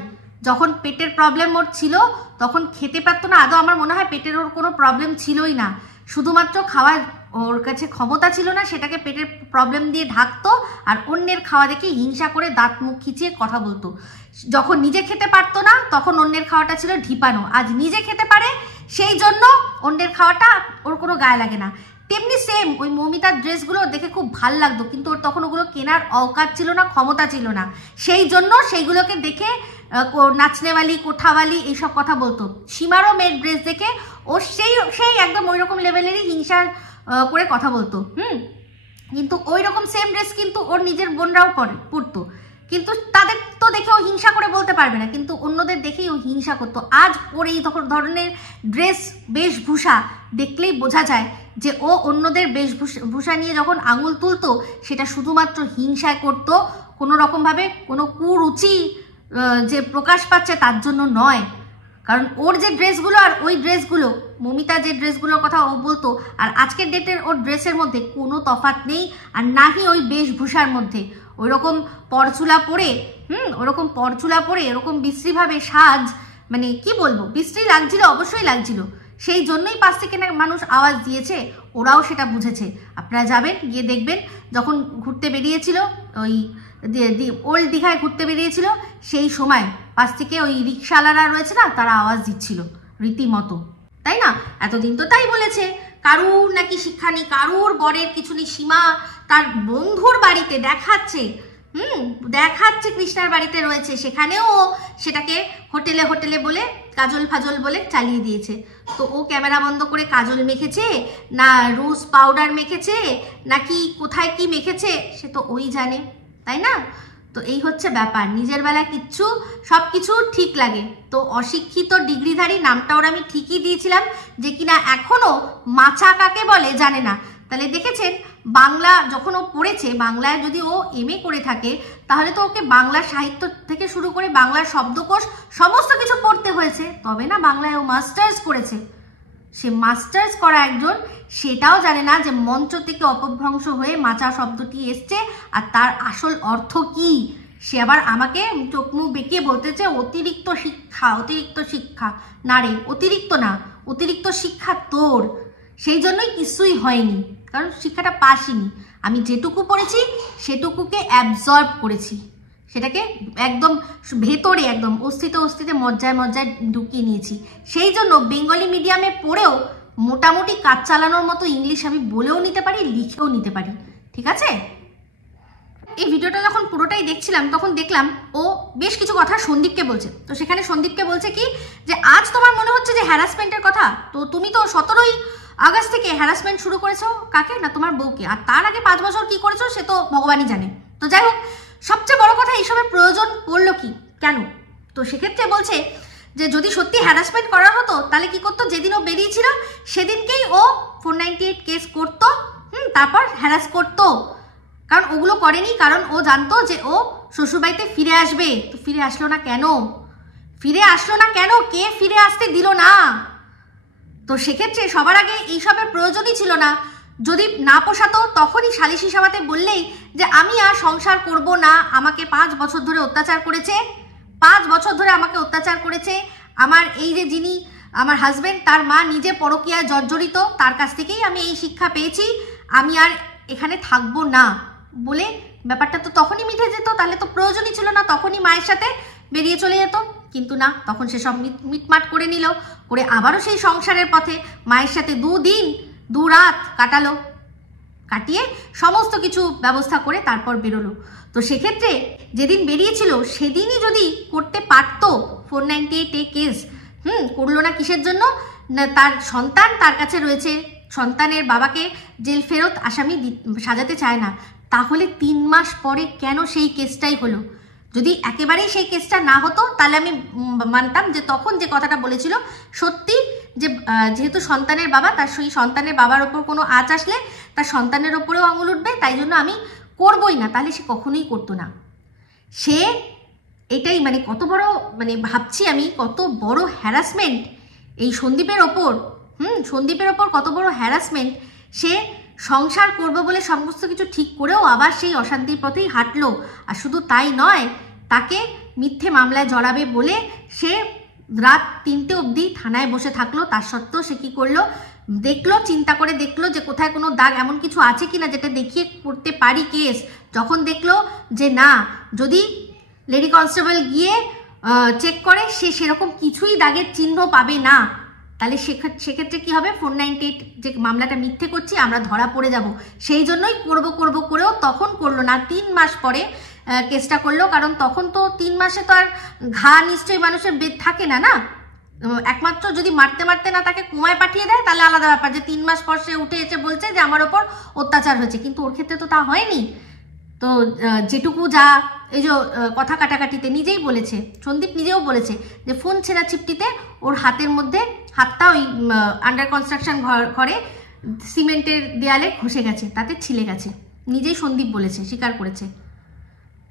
যখন পেটের প্রবলেম ওর ছিল তখন খেতে পারতো না আদৌ, আমার মনে হয় পেটের ওর কোনো প্রবলেম ছিলই না, শুধুমাত্র খাওয়ার ওর কাছে ক্ষমতা ছিল না, সেটাকে পেটের প্রবলেম দিয়ে ঢাকতো আর অন্যের খাওয়া দেখে হিংসা করে দাঁত মুখ খিচিয়ে কথা বলতো। যখন নিজে খেতে পারতো না তখন অন্যের খাওয়াটা ছিল ঢিপানো, আজ নিজে খেতে পারে সেই জন্য অন্যের খাওয়াটা ওর কোনো গায়ে লাগে না। তেমনি সেম ওই মৌমিতার ড্রেসগুলো দেখে খুব ভাল লাগতো, কিন্তু ওর তখন ওগুলো কেনার অকাত ছিল না, ক্ষমতা ছিল না, সেই জন্য সেইগুলোকে দেখে নাচনেওয়ালি কোঠাওয়ালি এইসব কথা বলতো। সীমারও মেয়ের ড্রেস দেখে ও সেই একদম ওই রকম লেভেলেরই হিংসা করে কথা বলতো। কিন্তু ওই রকম সেম ড্রেস কিন্তু ওর নিজের বোনরাও পরতো, কিন্তু তাদের তো দেখে ও হিংসা করে বলতে পারবে না, কিন্তু অন্যদের দেখেই ও হিংসা করতো। আজ ওর এই ধরনের ড্রেস বেশভূষা দেখলেই বোঝা যায় যে ও অন্যদের বেশভূষা নিয়ে যখন আঙুল তুলতো সেটা শুধুমাত্র হিংসায় করতো, কোনো রকমভাবে কোনো কুরুচি যে প্রকাশ পাচ্ছে তার জন্য নয়। কারণ ওর যে ড্রেসগুলো আর ওই ড্রেসগুলো, মৌমিতা যে ড্রেসগুলোর কথা ও বলতো আর আজকের ডেটের ওর ড্রেসের মধ্যে কোনো তফাৎ নেই, আর নাহি ওই বেশভূষার মধ্যে ওই রকম পরচুলা পরে এরকম বিশ্রীভাবে সাজ, মানে কি বলবো, বিশ্রী লাগছিল, অবশ্যই লাগছিল। সেই জন্যই পাশ থেকে না মানুষ আওয়াজ দিয়েছে, ওরাও সেটা বুঝেছে। আপনারা যাবেন, গিয়ে দেখবেন যখন ঘুরতে বেরিয়েছিল ওই ওল্ড দীঘায় ঘুরতে বেরিয়েছিল, সেই সময় পাশ থেকে ওই রিক্সাওয়ালারা রয়েছে না, তারা আওয়াজ দিচ্ছিল রীতিমতো, তাই না? এতদিন তো তাই বলেছে, কারুর নাকি শিক্ষা নেই, কারুর বরের কিছু নেই। সীমা তার বন্ধুর বাড়িতে দেখাচ্ছে কৃষ্ণার বাড়িতে রয়েছে, সেখানেও সেটাকে হোটেলে বলে কাজল ফাজল বলে চালিয়ে দিয়েছে। তো ও ক্যামেরা বন্ধ করে কাজল মেখেছে না রোজ পাউডার মেখেছে নাকি কোথায় কি মেখেছে সে তো ওই জানে, তাই না? তো এই হচ্ছে ব্যাপার, নিজের বেলা সব কিছু ঠিক লাগে। তো অশিক্ষিত ডিগ্রিধারী নামটা ওর আমি ঠিকই দিয়েছিলাম, যে কিনা এখনো মাচা কাকে বলে জানে না। তাহলে দেখেছেন, বাংলা যখন ও পড়েছে, বাংলায় যদি ও MA করে থাকে তাহলে তো ওকে বাংলা সাহিত্য থেকে শুরু করে বাংলার শব্দকোষ সমস্ত কিছু পড়তে হয়েছে, তবে না বাংলায় ও মাস্টার্স করেছে। সে মাস্টার্স করা একজন সেটাও জানে না যে মঞ্চ থেকে অপভ্রংশ হয়ে মাচা শব্দটি এসছে আর তার আসল অর্থ কি। সে আবার আমাকে চোখ মুখ বেঁকিয়ে বলতেছে অতিরিক্ত শিক্ষা। না রে, অতিরিক্ত শিক্ষা তোর, সেই জন্যই কিছুই হয়নি, কারণ শিক্ষাটা পাসিনি। আমি যেটুকু পড়েছি সেটুকুকে অ্যাবজর্ব করেছি, সেটাকে একদম ভেতরে একদম অস্থিতে মজ্জায় ঢুকিয়ে নিয়েছি। সেই জন্য বেঙ্গলি মিডিয়ামে পড়েও মোটামুটি কাজ চালানোর মতো ইংলিশ আমি বলেও নিতে পারি, লিখেও নিতে পারি, ঠিক আছে? এই ভিডিওটা যখন পুরোটাই দেখছিলাম তখন দেখলাম ও বেশ কিছু কথা সন্দীপকে বলছে। তো সেখানে সন্দীপকে বলছে কি যে আজ তোমার মনে হচ্ছে যে হ্যারাসমেন্টের কথা, তো তুমি তো 17ই আগস্ট থেকে হ্যারাসমেন্ট শুরু করেছো, কাকে না তোমার বউকে, আর তার আগে 5 বছর কি করেছো সে তো ভগবানই জানে। তো যাই হোক, সবচেয়ে বড় কথা এইসবের প্রয়োজন পড়লো কি, কেন? তো সেক্ষেত্রে বলছে যে যদি সত্যি হ্যারাসমেন্ট করা হতো তাহলে কি করতো, যেদিন ও বেরিয়েছিল সেদিনকেই ও 498 কেস করতো, তারপর হ্যারাস করতো। কারণ ওগুলো করেনি, কারণ ও জানতো যে ও শ্বশুরবাড়িতে ফিরে আসবে। তো ফিরে আসলো না কেন? কে ফিরে আসতে দিল না? তো সেক্ষেত্রে সবার আগে এইসবের প্রয়োজনই ছিল না। যদি না পোষাতো তখনই সালিশি সভাতে বললেই যে আমি আর সংসার করব না, আমাকে 5 বছর ধরে অত্যাচার করেছে, আমার এই যে যিনি আমার হাজবেন্ড তার মা নিজে পরকীয়ায় জর্জরিত, তার কাছ থেকেই আমি এই শিক্ষা পেয়েছি, আমি আর এখানে থাকবো না বলে ব্যাপারটা তো তখনই মিটে যেত। তাহলে তো প্রয়োজনই ছিল না, তখনই মায়ের সাথে বেরিয়ে চলে যেত। কিন্তু না, তখন সে সব মিটমাট করে নিল, করে আবারও সেই সংসারের পথে মায়ের সাথে 2 দিন 2 রাত কাটিয়ে সমস্ত কিছু ব্যবস্থা করে তারপর বেরোলো। তো সেক্ষেত্রে যেদিন বেরিয়েছিল সেদিনই যদি করতে পারতো 498 কেস, করলো না কিসের জন্য? না, তার সন্তান তার কাছে রয়েছে, সন্তানের বাবাকে জেল ফেরত আসামি সাজাতে চায় না। তাহলে 3 মাস পরে কেন সেই কেসটাই হলো? যদি একেবারেই সেই কেসটা না হতো তাহলে আমি মানতাম যে তখন যে কথাটা বলেছিল সত্যি, যে যেহেতু সন্তানের বাবা, তার সেই সন্তানের বাবার ওপর কোনো আঁচ আসলে তার সন্তানের ওপরেও আঙুল উঠবে, তাই জন্য আমি করবই না। তাহলে সে কখনোই করতো না। সে এটাই মানে কত বড়, মানে ভাবছি আমি কত বড় হ্যারাসমেন্ট এই সন্দীপের ওপর। সন্দীপের ওপর কত বড় হ্যারাসমেন্ট। সে সংসার করবে বলে সমস্ত কিছু ঠিক করেও আবার সেই অশান্তির পথেই হাঁটলো। আর শুধু তাই নয়, তাকে মিথ্যে মামলায় জড়াবে বলে সে রাত 3টে অবধি থানায় বসে থাকলো। তার সত্ত্বেও সে কি করলো, দেখলো, চিন্তা করে দেখলো যে কোথায় কোনো দাগ এমন কিছু আছে কিনা যেটা দেখিয়ে করতে পারি কেস। যখন দেখলো যে না, যদি লেডি কনস্টেবল গিয়ে চেক করে সে সেরকম কিছুই দাগের চিহ্ন পাবে না, তাহলে সেক্ষেত্রে কি হবে, 498 যে মামলাটা মিথ্যে করছি আমরা ধরা পড়ে যাব। সেই জন্যই করব করেও তখন করলো না, 3 মাস পরে কেসটা করলো। কারণ তখন তো 3 মাসে তো আর ঘা নিশ্চয়ই মানুষের বেদ থাকে না, না একমাত্র যদি মারতে মারতে না তাকে কুয়ায় পাঠিয়ে দেয় তাহলে আলাদা ব্যাপার, যে 3 মাস পর সে উঠে এসে বলছে যে আমার ওপর অত্যাচার হয়েছে। কিন্তু ওর ক্ষেত্রে তো তা হয়নি। তো যেটুকু যা এই যে কথা কাটাকাটিতে নিজেই বলেছে, সন্দীপ নিজেও বলেছে যে ফোন ছেঁড়া চিপটিতে ওর হাতের মধ্যে হাতটা ওই আন্ডার কনস্ট্রাকশন ঘরে সিমেন্টের দেয়ালে ঘষে গেছে, তাতে ছিলে গেছে, নিজেই সন্দীপ বলেছে, স্বীকার করেছে।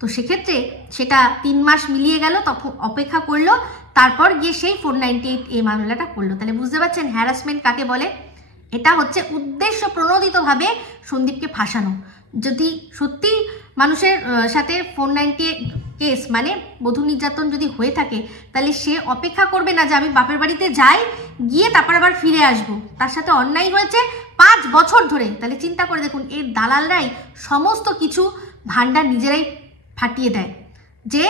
তো সেক্ষেত্রে সেটা 3 মাস মিলিয়ে গেল, তখন অপেক্ষা করলো, তারপর গিয়ে সেই 498 এই মামলাটা করলো। তাহলে বুঝতে পারছেন হ্যারাসমেন্ট কাকে বলে। এটা হচ্ছে উদ্দেশ্য প্রণোদিতভাবে সন্দীপকে ফাঁসানো। যদি সত্যি মানুষের সাথে 498 কেস মানে বধূ নির্যাতন যদি হয়ে থাকে, তাহলে সে অপেক্ষা করবে না যে আমি বাপের বাড়িতে যাই, গিয়ে তারপর আবার ফিরে আসবো। তার সাথে অন্যায় হয়েছে 5 বছর ধরে। তাহলে চিন্তা করে দেখুন, এই দালালরাই সমস্ত কিছু ভান্ডার নিজেরাই ফাটিয়ে দেয়। যে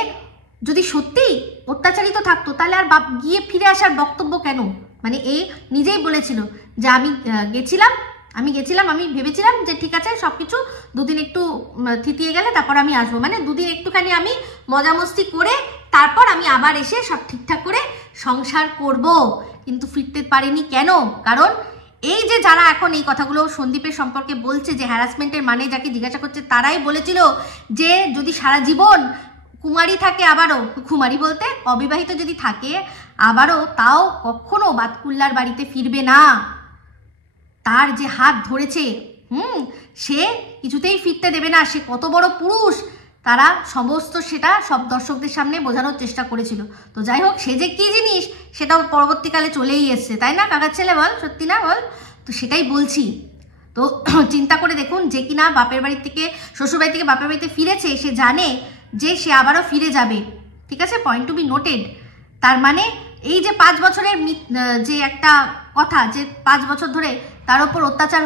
যদি সত্যি অত্যাচারিত থাকতো তাহলে আর গিয়ে ফিরে আসার বক্তব্য কেন? মানে এ নিজেই বলেছিল যে আমি গেছিলাম, আমি ভেবেছিলাম যে ঠিক আছে সব কিছু 2 দিন একটু থিতিয়ে গেলে তারপর আমি আসবো, মানে 2 দিন একটুখানি আমি মজামস্তি করে তারপর আমি আবার এসে সব ঠিকঠাক করে সংসার করব। কিন্তু ফিরতে পারিনি কেন? কারণ এই যে যারা এখন এই কথাগুলো সন্দীপের সম্পর্কে বলছে, যে হ্যারাসমেন্টের মানে যাকে জিজ্ঞাসা করছে, তারাই বলেছিল যে যদি সারা জীবন কুমারী থাকে, আবারও কুমারী বলতে অবিবাহিত যদি থাকে আবারও, তাও কখনো বাতকুল্লার বাড়িতে ফিরবে না। তার যে হাত ধরেছে সে কিছুতেই ফিরতে দেবে না। সে কত বড় পুরুষ তারা সমস্ত সেটা সব দর্শকদের সামনে বোঝানোর চেষ্টা করেছিল। তো যাই হোক, সে যে কি জিনিস সেটাও পরবর্তীকালে চলেই এসছে, তাই না কাকার ছেলে? বল সত্যি না বল? তো সেটাই বলছি। তো চিন্তা করে দেখুন, যে কিনা বাপের বাড়ি থেকে শ্বশুরবাড়ি থেকে বাপের বাড়িতে ফিরেছে, সে জানে যে সে আবারও ফিরে যাবে। ঠিক আছে, পয়েন্ট টু বি নোটেড। তার মানে এই যে 5 বছরের যে একটা কথা, যে 5 বছর ধরে তার ওপর অত্যাচার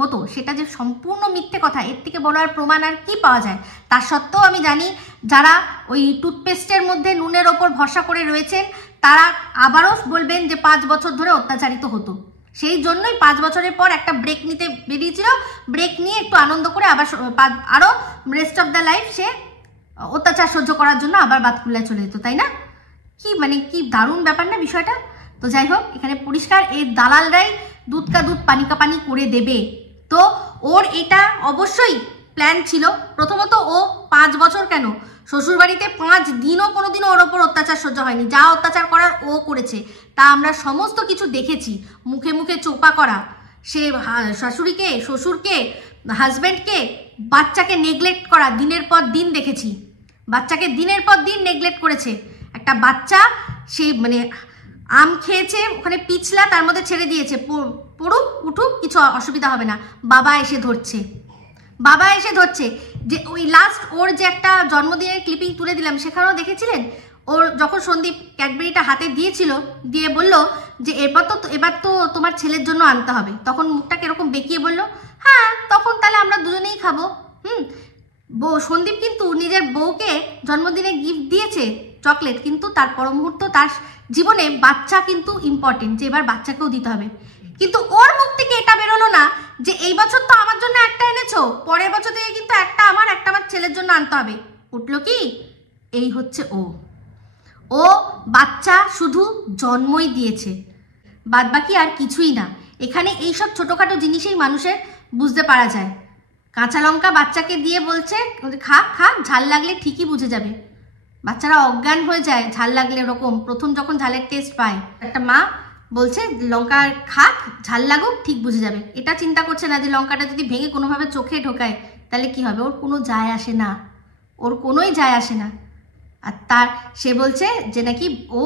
হতো সেটা যে সম্পূর্ণ মিথ্যে কথা, এর থেকে বড় আর প্রমাণ আর কি পাওয়া যায়? তার সত্ত্বেও আমি জানি যারা ওই টুথপেস্টের মধ্যে নুনের ওপর ভরসা করে রয়েছেন তারা আবারও বলবেন যে 5 বছর ধরে অত্যাচারিত হতো। সেই জন্যই 5 বছরের পর একটা ব্রেক নিতে বেরিয়েছিল, ব্রেক নিয়ে একটু আনন্দ করে আবার আরও রেস্ট অফ দ্য লাইফ সে অত্যাচার সহ্য করার জন্য আবার বাতকুল্লায় চলে যেত, তাই না? কি মানে কি দারুণ ব্যাপার না বিষয়টা। তো যাই হোক, এখানে পরিষ্কার এই দালালরাই দুধ কা দুধ পানি কা পানি করে দেবে। তো ওর এটা অবশ্যই প্ল্যান ছিল। প্রথমত ও 5 বছর কেন, শ্বশুরবাড়িতে 5 দিনও কোনোদিনও ওর ওপর অত্যাচার সহ্য হয়নি। যা অত্যাচার করার ও করেছে তা আমরা সমস্ত কিছু দেখেছি। মুখে মুখে চোপা করা, সে শাশুড়িকে, শ্বশুরকে, হাজব্যান্ডকে, বাচ্চাকে নেগলেক্ট করা দিনের পর দিন দেখেছি। বাচ্চাকে দিনের পর দিন নেগলেক্ট করেছে। একটা বাচ্চা সে মানে আম খেয়েছে, ওখানে পিছলা, তার মধ্যে ছেড়ে দিয়েছে, পড়ুক উঠুক কিছু অসুবিধা হবে না, বাবা এসে ধরছে। যে ওই লাস্ট ওর যে একটা জন্মদিনের ক্লিপিং তুলে দিলাম, সেখানেও দেখেছিলেন ওর যখন সন্দীপ ক্যাডবেরিটা হাতে দিয়েছিল, দিয়ে বলল যে এবার তো তোমার ছেলের জন্য আনতে হবে, তখন মুখটাকে এরকম বেঁকিয়ে বলল হ্যাঁ তখন তাহলে আমরা দুজনেই খাবো। সন্দীপ কিন্তু নিজের বউকে জন্মদিনে গিফট দিয়েছে চকলেট, কিন্তু তার পর মুহূর্ত তার জীবনে বাচ্চা কিন্তু ইম্পর্টেন্ট, যে এবার বাচ্চাকেও দিতে হবে। কিন্তু ওর মুখ থেকে এটা বেরোলো না যে এই বছর তো আমার জন্য একটা এনেছো, পরের বছর থেকে কিন্তু একটা আমার ছেলের জন্য আনতে হবে। উঠলো কি? এই হচ্ছে ও বাচ্চা শুধু জন্মই দিয়েছে, বাদ বাকি আর কিছুই না। এখানে এইসব ছোটোখাটো জিনিসেই মানুষের বুঝতে পারা যায়। কাঁচা লঙ্কা বাচ্চাকে দিয়ে বলছে খা খা, ঝাল লাগলে ঠিকই বুঝে যাবে। বাচ্চারা অজ্ঞান হয়ে যায় ঝাল লাগলে, এরকম প্রথম যখন ঝালের টেস্ট পায়। একটা মা বলছে লঙ্কা খাক, ঝাল লাগুক, ঠিক বুঝে যাবে। এটা চিন্তা করছে না যে লঙ্কাটা যদি ভেঙে কোনোভাবে চোখে ঢোকায় তাহলে কি হবে। ওর কোনো যায় আসে না, ওর কোনোই যায় আসে না। আর সে বলছে যে নাকি ও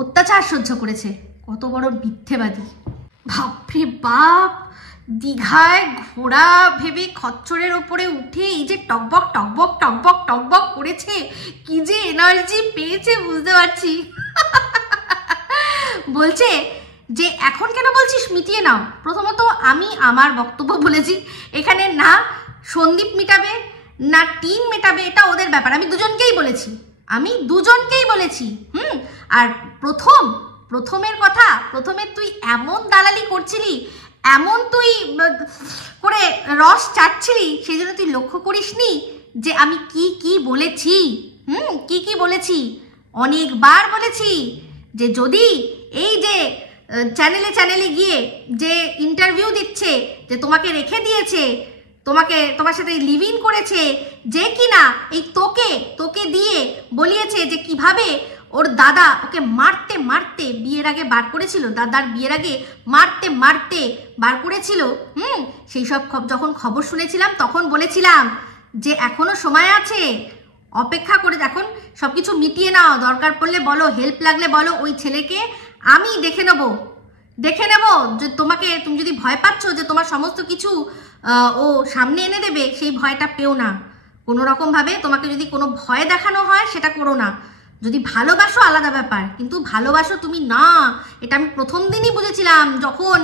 অত্যাচার সহ্য করেছে। কত বড় মিথ্যেবাদী! বাপরে বাপ, দীঘায় ঘোড়া ভেবে খচ্চরের ওপরে উঠে এই যে টকবক টকবক টকবক টকবক করেছে, কি যে এনার্জি পেয়েছে বুঝতে পারছি। বলছে যে এখন কেন বলছিস মিটিয়ে নাও। প্রথমত আমি আমার বক্তব্য বলেছি, এখানে না সন্দীপ মিটাবে না টিন মেটাবে, এটা ওদের ব্যাপার। আমি দুজনকেই বলেছি। আর প্রথমের কথা, প্রথমে তুই এমন দালালি করছিলি, এমন তুই করে রস চাটছিলি, সেই জন্য তুই লক্ষ্য করিসনি যে আমি কি বলেছি। কি বলেছি, অনেকবার বলেছি যে যদি এই যে চ্যানেলে গিয়ে যে ইন্টারভিউ দিচ্ছে, যে তোমাকে রেখে দিয়েছে, তোমার সাথে লিভ ইন করেছে, যে কিনা এই তোকে দিয়ে বলিয়েছে যে কিভাবে ওর দাদা ওকে মারতে বিয়ের আগে বার করেছিল, দাদার বিয়ের আগে মারতে বার করেছিল। সেই সব যখন খবর শুনেছিলাম তখন বলেছিলাম যে এখনো সময় আছে, অপেক্ষা করে এখন সবকিছু মিটিয়ে নাও, দরকার পড়লে বলো, হেল্প লাগলে বলো, ওই ছেলেকে আমি দেখে নেব। যে তুমি যদি ভয় পাচ্ছ যে তোমার সমস্ত কিছু ও সামনে এনে দেবে, সেই ভয়টা পেও না। কোনো রকম ভাবে তোমাকে যদি কোনো ভয় দেখানো হয় সেটা করো না। যদি ভালোবাসো আলাদা ব্যাপার, কিন্তু ভালোবাসো তুমি না, এটা আমি প্রথম দিনই বুঝেছিলাম। যখন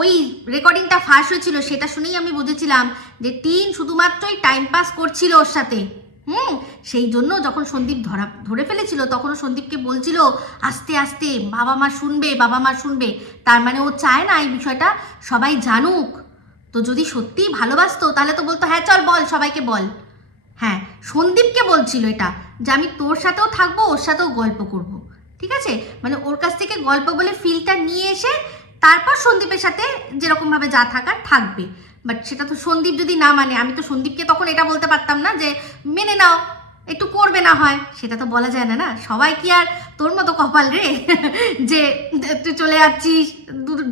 ওই রেকর্ডিংটা ফাঁস হয়েছিল সেটা শুনেই আমি বুঝেছিলাম যে টিন শুধুমাত্রই টাইম পাস করছিল ওর সাথে। সেই জন্য যখন সন্দীপ ধরে ফেলেছিল তখনও সন্দীপকে বলছিল আস্তে আস্তে, বাবা মা শুনবে। তার মানে ও চায় না এই বিষয়টা সবাই জানুক। তো যদি সত্যিই ভালোবাসতো তাহলে তো বলতো হ্যাঁ চল বল, সবাইকে বল। হ্যাঁ, সন্দীপকে বলছিল এটা যে আমি তোর সাথেও থাকবো, ওর সাথেও গল্প করব, ঠিক আছে? মানে ওর কাছ থেকে গল্প বলে ফিলটা নিয়ে এসে তারপর সন্দীপের সাথে যেরকমভাবে যা থাকার থাকবে। বাট সেটা তো সন্দীপ যদি না মানে, আমি তো সন্দীপকে তখন এটা বলতে পারতাম না যে মেনে নাও, একটু করবে না হয়, সেটা তো বলা যায় না। সবাই কি আর তোর মতো কপাল রে যে তুই চলে যাচ্ছিস,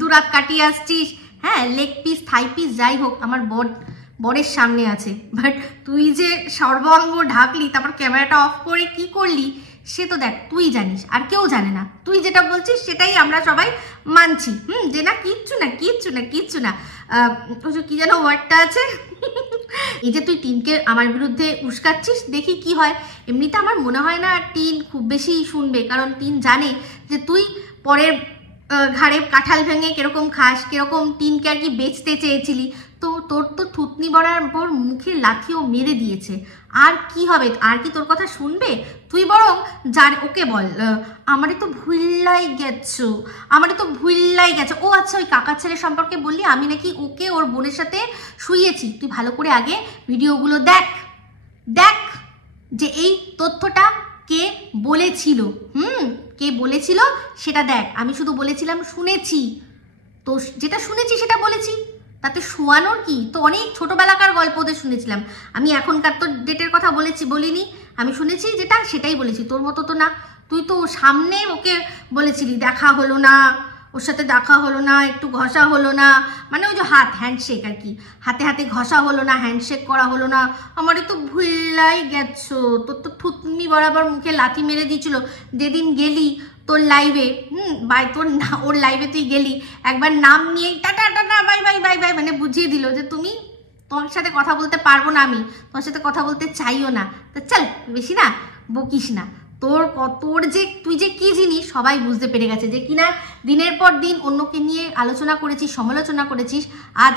দুরাত কাটিয়ে আসছিস। হ্যাঁ, লেগ পিস থাই পিস যাই হোক আমার বরের সামনে আছে, বাট তুই যে সর্বাঙ্গ ঢাকলি, তারপর ক্যামেরাটা অফ করে কি করলি, সে তো দেখ তুই জানিস, আর কেউ জানে না। তুই যেটা বলছিস সেটাই আমরা সবাই মানছি। যে না কিচ্ছু না কি যেন ওয়ার্ডটা আছে এই যে তুই টিনকে আমার বিরুদ্ধে উস্কাচ্ছিস, দেখি কি হয়। এমনিতে আমার মনে হয় না টিন খুব বেশি শুনবে, কারণ টিন জানে যে তুই পরের ঘাড়ে কাঁঠাল ভেঙে কিরকম খাস, কিরকম টিনকে আর কি বেচতে চেয়েছিলি। তো তোর তো থুতনি বড়ার পর মুখে লাথিও মেরে দিয়েছে। আর কি হবে, আর কি তোর কথা শুনবে? তুই বরং ওকে বল আমারই তো ভুললাই গেছো। ও আচ্ছা, ওই কাকার ছেলে সম্পর্কে বললি, আমি নাকি ওকে ওর বোনের সাথে শুইয়েছি। তুই ভালো করে আগে ভিডিওগুলো দেখ যে এই তথ্যটা কে বলেছিল, কে বলেছিল সেটা দেখ। আমি শুধু বলেছিলাম শুনেছি, তো যেটা শুনেছি সেটা বলেছি, তাতে শোয়ানোর কি? তো অনেক ছোটবেলাকার গল্প ওদের শুনেছিলাম, আমি এখনকার তো ডেটের কথা বলিনি। আমি শুনেছি যেটা সেটাই বলেছি, তোর মতো তো না। তুই তো সামনে ওকে বলেছিলি দেখা হলো না, ওর সাথে দেখা হলো না, একটু ঘষা হলো না, মানে ওই যে হ্যান্ডশেক আর কি, হাতে ঘষা হলো না, হ্যান্ডশেক করা হলো না। আমারই তো ভুললাই গেছো। তোর তো থুতনি বরাবর মুখে লাথি মেরে দিয়েছিল যেদিন গেলি তোর লাইভে। ওর লাইভে তুই গেলি, একবার নাম নিয়েই টাটা বাই মানে বুঝিয়ে দিল যে তোমার সাথে কথা বলতে পারবো না, আমি তোমার সাথে কথা বলতে চাইও না। তো চল বেশি না বকিস না। তুই যে কি জিনিস সবাই বুঝতে পেরে গেছে, যে কিনা দিনের পর দিন অন্যকে নিয়ে আলোচনা করেছিস, সমালোচনা করেছিস, আজ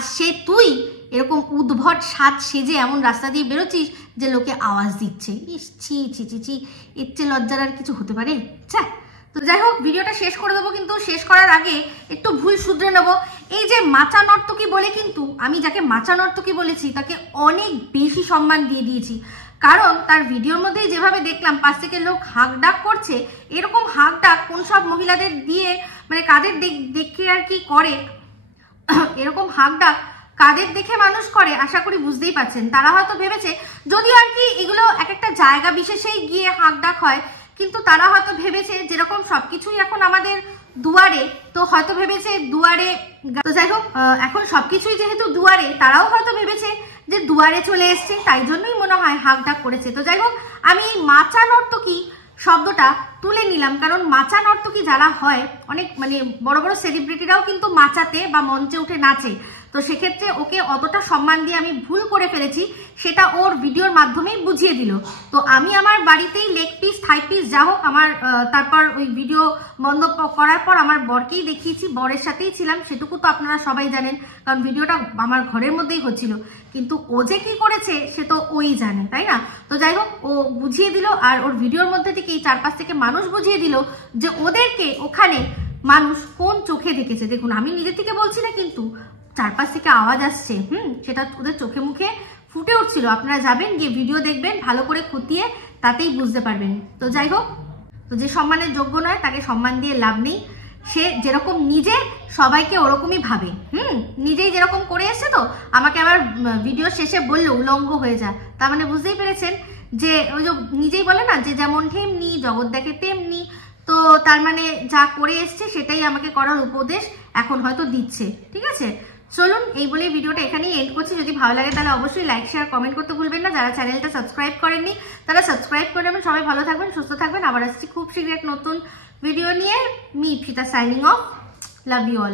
তুই এরকম উদ্ভট সাজ সেজে এমন রাস্তা দিয়ে বেরোচ্ছিস যে লোকে আওয়াজ দিচ্ছে। ইস ছি, এর চেয়ে লজ্জার আর কিছু হতে পারে? তো যাই হোক, ভিডিওটা শেষ করে দেবো, কিন্তু শেষ করার আগে একটু ভুল শুধরে নেবো। এই যে মাচা নর্তকী বলে, কিন্তু আমি যাকে মাচা নর্তকী বলেছি তাকে অনেক বেশি সম্মান দিয়ে দিয়েছি। কারণ তার ভিডিওর মধ্যেই যেভাবে দেখলাম পাশ থেকে লোক হাঁক ডাক করছে, এরকম হাঁক ডাক কোন সব মহিলাদের দিয়ে, মানে কাদের দেখে আর কি করে, এরকম হাঁক ডাক কাদের দেখে মানুষ করে আশা করি বুঝতেই পারছেন। তারা হয়তো ভেবেছে, যদিও আর কি এগুলো এক একটা জায়গা বিশেষেই গিয়ে হাঁক ডাক হয়, কিন্তু তারা হয়তো ভেবেছে যেরকম সবকিছুই এখন আমাদের দুয়ারে, তো হয়তো ভেবেছে দুয়ারে, তো যাই হোক এখন সবকিছুই যেহেতু দুয়ারে, তারাও হয়তো ভেবেছে যে দুয়ারে চলে এসছে, তাই জন্যই মনে হয় হাঁক ডাক করেছে। তো যাই হোক, আমি এই মাচা নর্তকী শব্দটা তুলে নিলাম, কারণ মাচা নর্তকী যারা হয়, অনেক মানে বড় বড় সেলিব্রিটিরাও কিন্তু মাচাতে বা মঞ্চে উঠে নাচে। তো সেক্ষেত্রে ওকে অতটা সম্মান দিয়ে আমি ভুল করে ফেলেছি, সেটা ওর ভিডিওর মাধ্যমেই বুঝিয়ে দিল। তো আমি আমার বাড়িতেই লেগ পিস থাই পিস যা হোক আমার তারপর ওই ভিডিও বন্ধ করার পর আমার বরকেই দেখিয়েছি, বরের সাথেই ছিলাম, সেটুকু তো আপনারা সবাই জানেন, কারণ ভিডিওটা আমার ঘরের মধ্যেই হচ্ছিল। কিন্তু ও যে কি করেছে সে তো ওই জানে, তাই না? তো যাই হোক, ও বুঝিয়ে দিল, আর ওর ভিডিওর মধ্যে থেকেই চারপাশ থেকে মানুষ বুঝিয়ে দিল যে ওদেরকে ওখানে মানুষ কোন চোখে দেখেছে। দেখুন, আমি নিজের থেকে বলছি না, কিন্তু চারপাশ থেকে আওয়াজ আসছে, সেটা ওদের চোখে মুখে ফুটে উঠছিল। আপনারা যাবেন, গিয়ে ভিডিও দেখবেন, ভালো করে খুঁটিয়ে, তাতেই বুঝতে পারবেন। তো যাই হোক, তো যে সম্মানের যোগ্য নয় তাকে সম্মান দিয়ে লাভ নেই। সে যেরকম নিজে, সবাইকে ওরকমই ভাবে। নিজেই যেরকম করে এসছে, তো আমাকে আবার ভিডিও শেষে বললো উলঙ্গ হয়ে যা। তার মানে বুঝতেই পেরেছেন যে ওই যে নিজেই বলে না যে যেমন ঠেমনি জগৎ দেখে তেমনি। তো তার মানে যা করে এসছে সেটাই আমাকে করার উপদেশ এখন হয়তো দিচ্ছে। ঠিক আছে, চলুন এই বলে ভিডিওটা এখানেই এন্ড করছি। যদি ভালো লাগে তাহলে অবশ্যই লাইক শেয়ার কমেন্ট করতে ভুলবেন না। যারা চ্যানেলটা সাবস্ক্রাইব করেননি তারা সাবস্ক্রাইব করে নেবেন। সবাই ভালো থাকবেন, সুস্থ থাকবেন। আবার আসছি খুব শীঘ্রই এক নতুন ভিডিও নিয়ে। Me Ipsita signing off. Love you all.